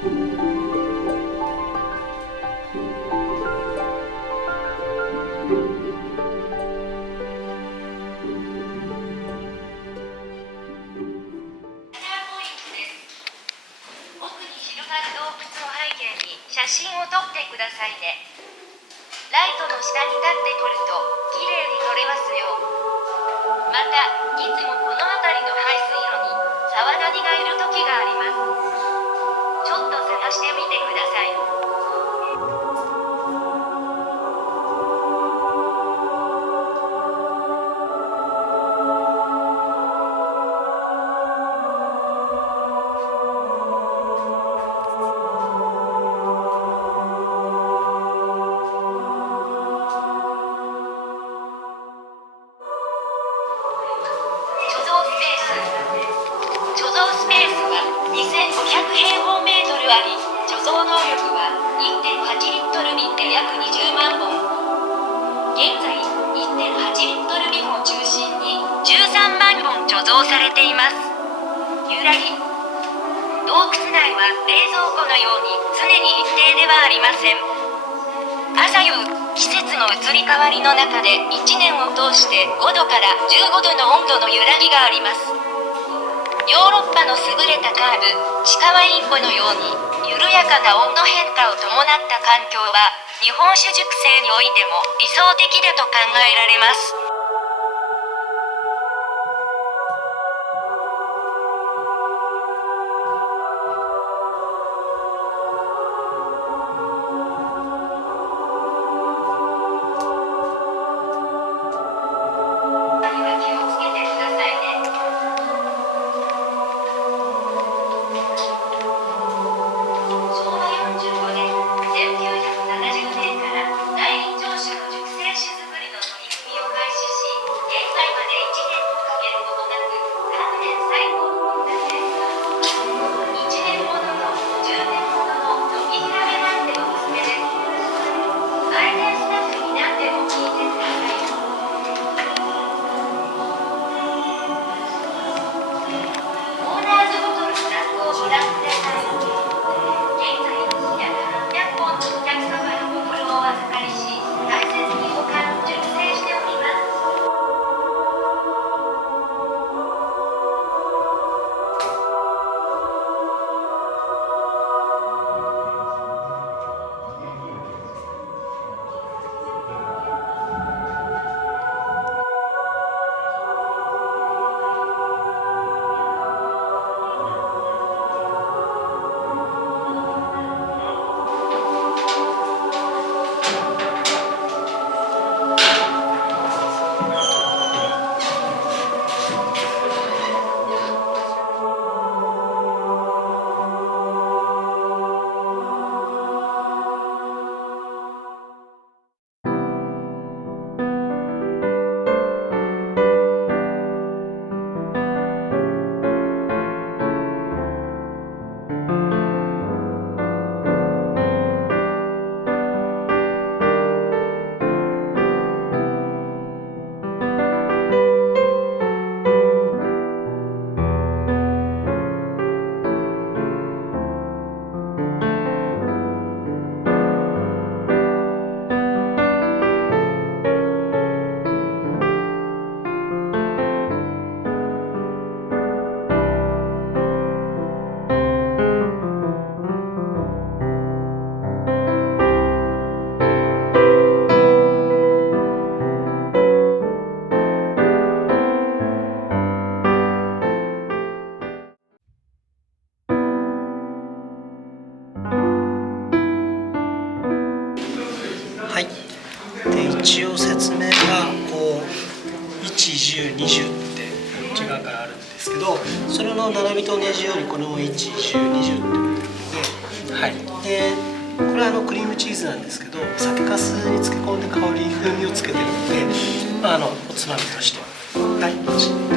写真を撮ってくださいね。ライトの下に立って撮ると綺麗に撮れますよ。また、いつもこの辺りの排水路にサワナギがいる時があります。ちょっと探してみてください。2500平方メートルあり、貯蔵能力は 1.8 リットル瓶で約20万本。現在、1.8 リットル瓶を中心に13万本貯蔵されています。揺らぎ。洞窟内は冷蔵庫のように常に一定ではありません。朝夕、季節の移り変わりの中で1年を通して5度から15度の温度の揺らぎがあります。ヨーロッパの優れたカーブ、地下ワイン湖のように緩やかな温度変化を伴った環境は日本酒熟成においても理想的だと考えられます。はい、で一応説明がこう1、10、20って内側からあるんですけど、それの並びと同じようにこれも1、10、20ってことで、はい、でこれはクリームチーズなんですけど、酒粕に漬け込んで香り風味をつけてるので、おつまみとして、はい。